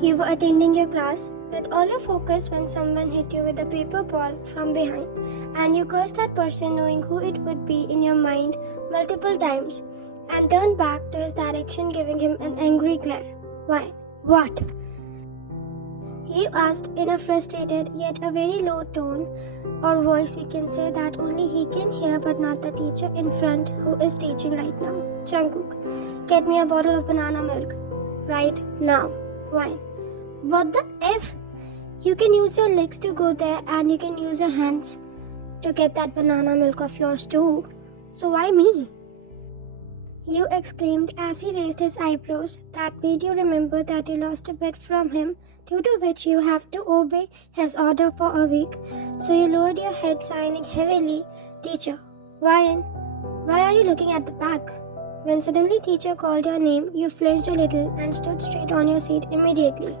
You were attending your class with all your focus when someone hit you with a paper ball from behind, and you cursed that person knowing who it would be in your mind multiple times, and turned back to his direction giving him an angry glare. Why? What? You asked in a frustrated yet a very low tone or voice, we can say, that only he can hear but not the teacher in front who is teaching right now. Jungkook, get me a bottle of banana milk. Right now. Why? What the F? You can use your legs to go there and you can use your hands to get that banana milk of yours too. So why me? You exclaimed as he raised his eyebrows. That made you remember that you lost a bet from him, due to which you have to obey his order for a week. So you lowered your head, sighing heavily. Teacher, why are you looking at the back? When suddenly teacher called your name, you flinched a little and stood straight on your seat immediately.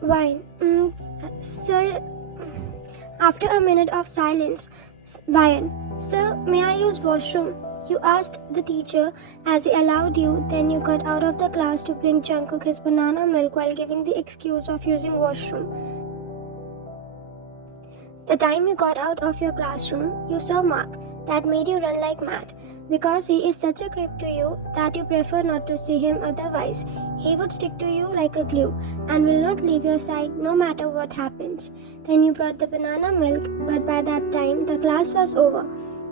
Why? Sir, after a minute of silence, Ryan, sir, may I use washroom? You asked the teacher as he allowed you, then you got out of the class to bring Jungkook his banana milk while giving the excuse of using washroom. The time you got out of your classroom, you saw Mark. That made you run like mad. Because he is such a creep to you that you prefer not to see him, otherwise he would stick to you like a glue and will not leave your side no matter what happens. Then you brought the banana milk, but by that time the class was over,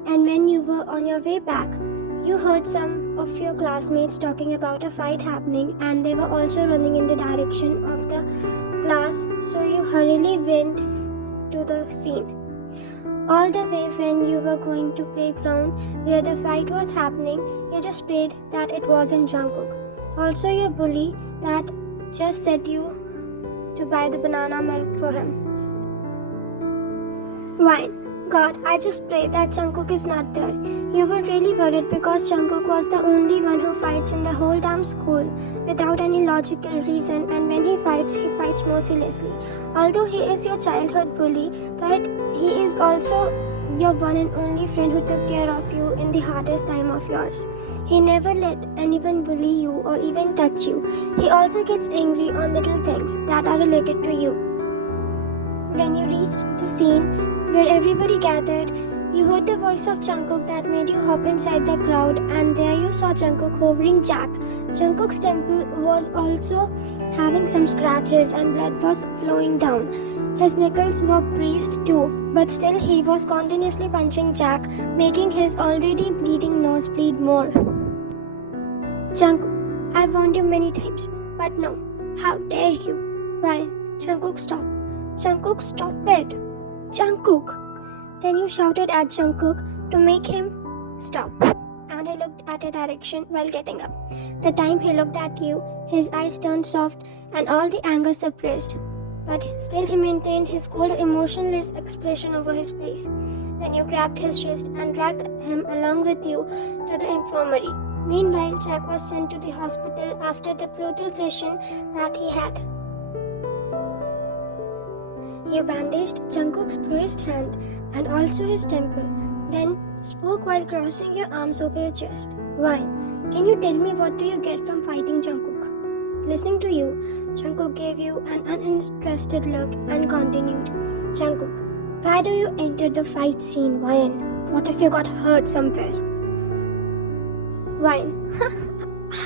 and when you were on your way back, you heard some of your classmates talking about a fight happening, and they were also running in the direction of the class, so you hurriedly went to the scene. All the way when you were going to playground where the fight was happening, you just prayed that it wasn't Jungkook. Also your bully that just said you to buy the banana milk for him. Why? God, I just pray that Jungkook is not there. You were really worried because Jungkook was the only one who fights in the whole damn school without any logical reason, and when he fights mercilessly. Although he is your childhood bully, but he is also your one and only friend who took care of you in the hardest time of yours. He never let anyone bully you or even touch you. He also gets angry on little things that are related to you. When you reached the scene where everybody gathered, you heard the voice of Jungkook that made you hop inside the crowd, and there you saw Jungkook hovering Jack. Jungkook's temple was also having some scratches and blood was flowing down. His knuckles were bruised too, but still he was continuously punching Jack, making his already bleeding nose bleed more. Jungkook, I've warned you many times, but no, how dare you? Ryan, Jungkook, stop. Jungkook, stop it. Jungkook. Then you shouted at Jungkook to make him stop, and he looked at your direction while getting up. The time he looked at you, his eyes turned soft and all the anger suppressed, but still he maintained his cold, emotionless expression over his face. Then you grabbed his wrist and dragged him along with you to the infirmary. Meanwhile, Jack was sent to the hospital after the brutal session that he had. You bandaged Jungkook's bruised hand and also his temple, then spoke while crossing your arms over your chest. Why? Can you tell me what do you get from fighting Jungkook? Listening to you, Jungkook gave you an uninterested look and continued. Jungkook, why do you enter the fight scene, Ryan? What if you got hurt somewhere? Ryan,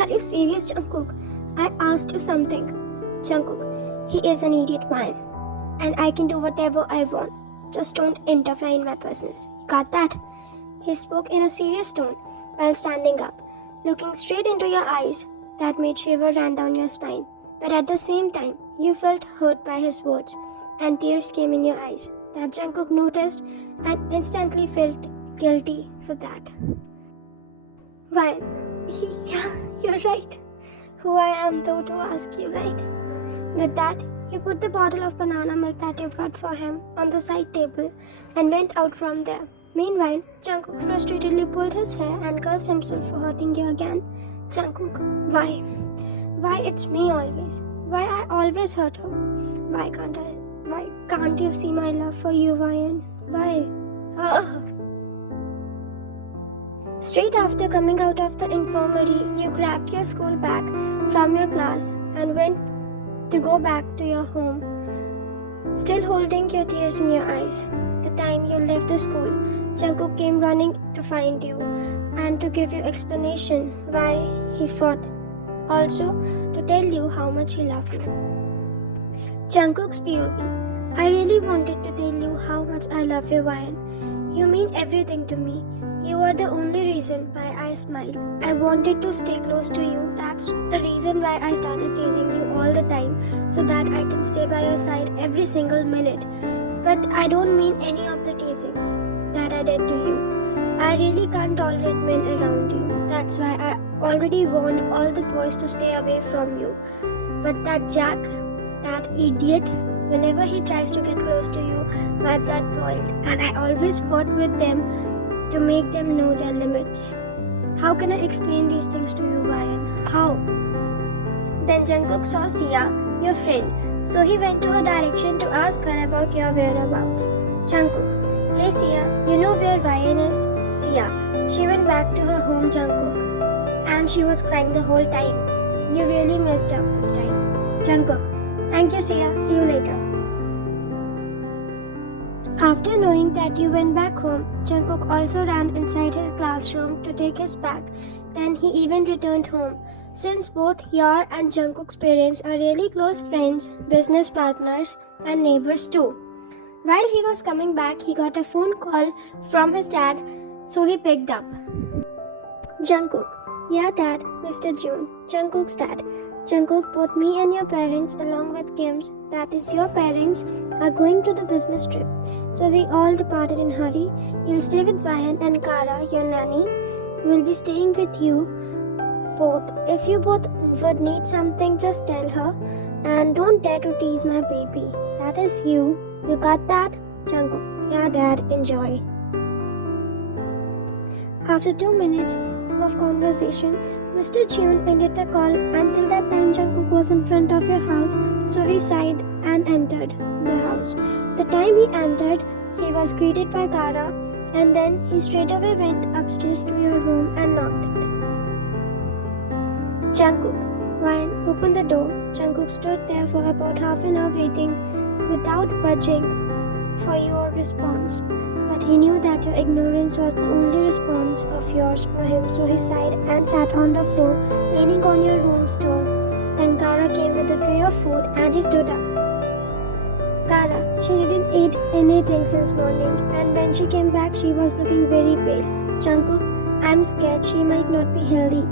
are you serious, Jungkook? I asked you something. Jungkook, he is an idiot, Ryan. And I can do whatever I want. Just don't interfere in my business. Got that? He spoke in a serious tone while standing up, looking straight into your eyes. That made shiver ran down your spine. But at the same time, you felt hurt by his words, and tears came in your eyes. That Jungkook noticed and instantly felt guilty for that. Ryan, yeah, you're right. Who I am though to ask you, right? With that, you put the bottle of banana milk that you brought for him on the side table and went out from there. Meanwhile, Jungkook frustratedly pulled his hair and cursed himself for hurting you again. Jungkook, why? Why it's me always? Why I always hurt her? Why can't you see my love for you, Ryan? Why? Straight after coming out of the infirmary, you grabbed your school bag from your class and went to go back to your home, still holding your tears in your eyes. The time you left the school, Jungkook came running to find you and to give you explanation why he fought. Also, to tell you how much he loved you. Jungkook's POV. I really wanted to tell you how much I love you, Ryan. You mean everything to me. You are the only reason why I smile. I wanted to stay close to you. That's the reason why I started teasing you all the time, so that I can stay by your side every single minute. But I don't mean any of the teasings that I did to you. I really can't tolerate men around you. That's why I already warned all the boys to stay away from you. But that Jack, that idiot, whenever he tries to get close to you, my blood boiled, and I always fought with them to make them know their limits. How can I explain these things to you, Ryan? How? Then Jungkook saw Sia, your friend, so he went to her direction to ask her about your whereabouts. Jungkook, hey Sia, you know where Ryan is? Sia, she went back to her home, Jungkook, and she was crying the whole time. You really messed up this time. Jungkook, thank you Sia, see you later. After knowing that you went back home, Jungkook also ran inside his classroom to take his bag. Then he even returned home. Since both your and Jungkook's parents are really close friends, business partners, and neighbors too. While he was coming back, he got a phone call from his dad, so he picked up. Jungkook, yeah dad, Mr. June, Jungkook's dad. Jungkook, both me and your parents along with Kim's, that is your parents, are going to the business trip. So we all departed in hurry. You'll stay with Ryan and Kara, your nanny. We'll be staying with you both. If you both would need something, just tell her. And don't dare to tease my baby. That is you. You got that? Jungkook, yeah dad, enjoy. After 2 minutes of conversation, Mr. June ended the call. Until that time, Jungkook was in front of your house, so he sighed and entered the house. The time he entered, he was greeted by Kara, and then he straight away went upstairs to your room and knocked it. Jungkook, Ryan, open the door. Jungkook stood there for about half an hour waiting without budging for your response. But he knew that your ignorance was the only response of yours for him, so he sighed and sat on the floor, leaning on your room's door. Then Kara came with a tray of food and he stood up. Kara, she didn't eat anything since morning, and when she came back, she was looking very pale. Jungkook, I'm scared she might not be healthy.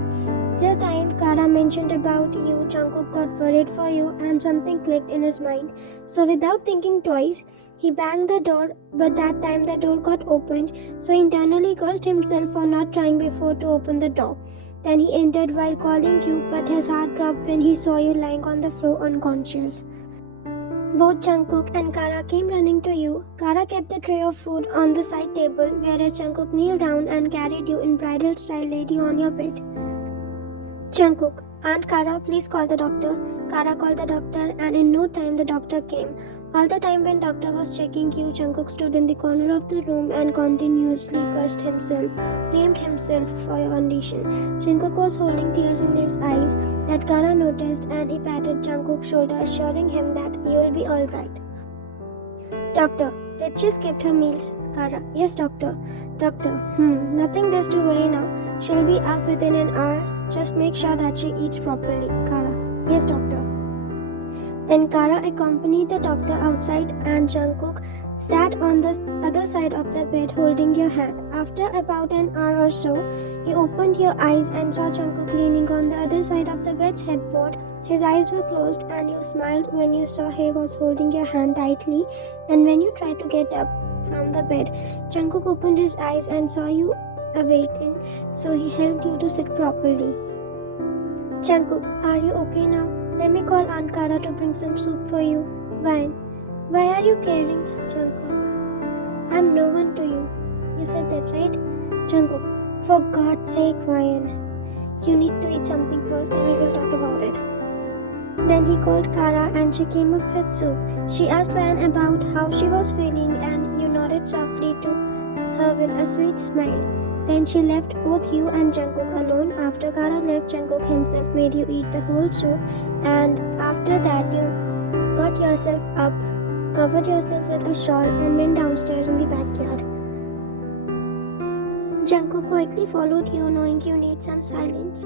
The time Kara mentioned about you, Jungkook got worried for you and something clicked in his mind. So without thinking twice, he banged the door, but that time the door got opened, so he internally cursed himself for not trying before to open the door. Then he entered while calling you, but his heart dropped when he saw you lying on the floor unconscious. Both Jungkook and Kara came running to you. Kara kept the tray of food on the side table, whereas Jungkook kneeled down and carried you in bridal style, laid you on your bed. Jungkook, Aunt Kara, please call the doctor. Kara called the doctor, and in no time the doctor came. All the time when doctor was checking you, Jungkook stood in the corner of the room and continuously cursed himself, blamed himself for your condition. Jungkook was holding tears in his eyes that Kara noticed, and he patted Jungkook's shoulder, assuring him that you will be alright. Doctor, did she skip her meals? Kara, yes doctor. Doctor, nothing there's to worry now. She'll be up within an hour. Just make sure that she eats properly. Kara, yes doctor. Then Kara accompanied the doctor outside and Jungkook sat on the other side of the bed holding your hand. After about an hour or so, you opened your eyes and saw Jungkook leaning on the other side of the bed's headboard. His eyes were closed and you smiled when you saw he was holding your hand tightly, and when you tried to get up from the bed, Jungkook opened his eyes and saw you awaken, so he helped you to sit properly. Jungkook, are you okay now? Let me call Aunt Kara to bring some soup for you. Why are you caring, Jungkook? I'm no one to you. You said that, right? Jungkook, for God's sake, Ryan. You need to eat something first, then we will talk about it. Then he called Kara and she came up with soup. She asked Ryan about how she was feeling and you nodded softly to her with a sweet smile. Then she left both you and Jungkook alone. After Kara left, Jungkook himself made you eat the whole soup, and after that you got yourself up, covered yourself with a shawl, and went downstairs in the backyard. Jungkook quietly followed you, knowing you need some silence.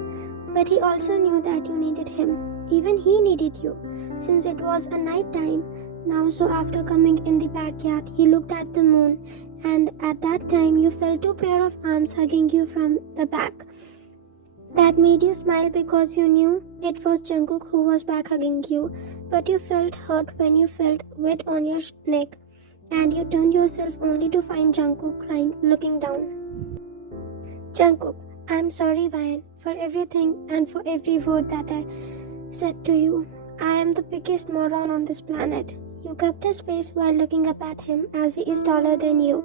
But he also knew that you needed him. Even he needed you, since it was a night time now. So after coming in the backyard, he looked at the moon, and at that time you felt two pair of arms hugging you from the back. That made you smile because you knew it was Jungkook who was back hugging you. But you felt hurt when you felt wet on your neck, and you turned yourself only to find Jungkook crying, looking down. Jungkook, I'm sorry, Ryan, for everything and for every word that I said to you. I am the biggest moron on this planet. You cupped his face while looking up at him, as he is taller than you,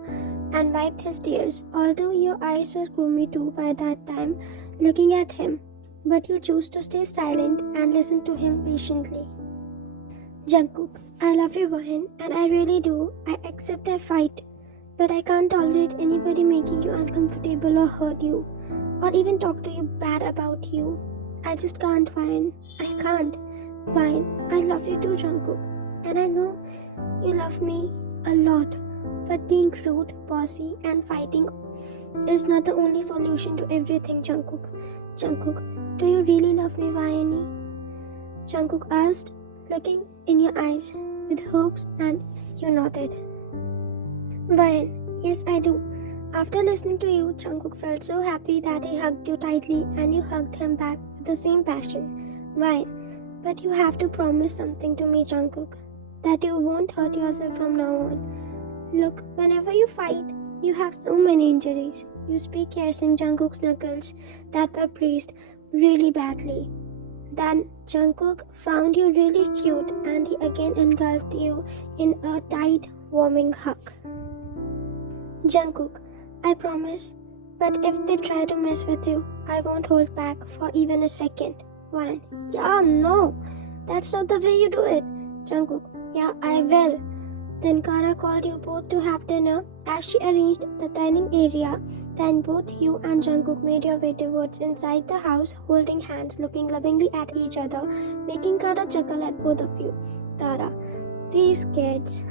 and wiped his tears, although your eyes were gloomy too by that time, looking at him. But you chose to stay silent and listen to him patiently. Jungkook, I love you, Ryan, and I really do. I accept I fight, but I can't tolerate anybody making you uncomfortable or hurt you, or even talk to you bad about you. I just can't, Ryan. I can't. Ryan, I love you too, Jungkook. And I know you love me a lot. But being rude, bossy, and fighting is not the only solution to everything, Jungkook. Jungkook, do you really love me, Ryani? Jungkook asked, looking in your eyes with hopes, and you nodded. Ryan, yes, I do. After listening to you, Jungkook felt so happy that he hugged you tightly, and you hugged him back with the same passion. Ryan, but you have to promise something to me, Jungkook, that you won't hurt yourself from now on. Look, whenever you fight, you have so many injuries. You speak cursing Jungkook's knuckles that were bruised really badly. Then Jungkook found you really cute, and he again engulfed you in a tight, warming hug. Jungkook, I promise, but if they try to mess with you, I won't hold back for even a second. Ryan, yeah, no, that's not the way you do it. Jungkook, yeah, I will. Then Kara called you both to have dinner. As she arranged the dining area, then both you and Jungkook made your way towards inside the house, holding hands, looking lovingly at each other, making Kara chuckle at both of you. Kara, these kids.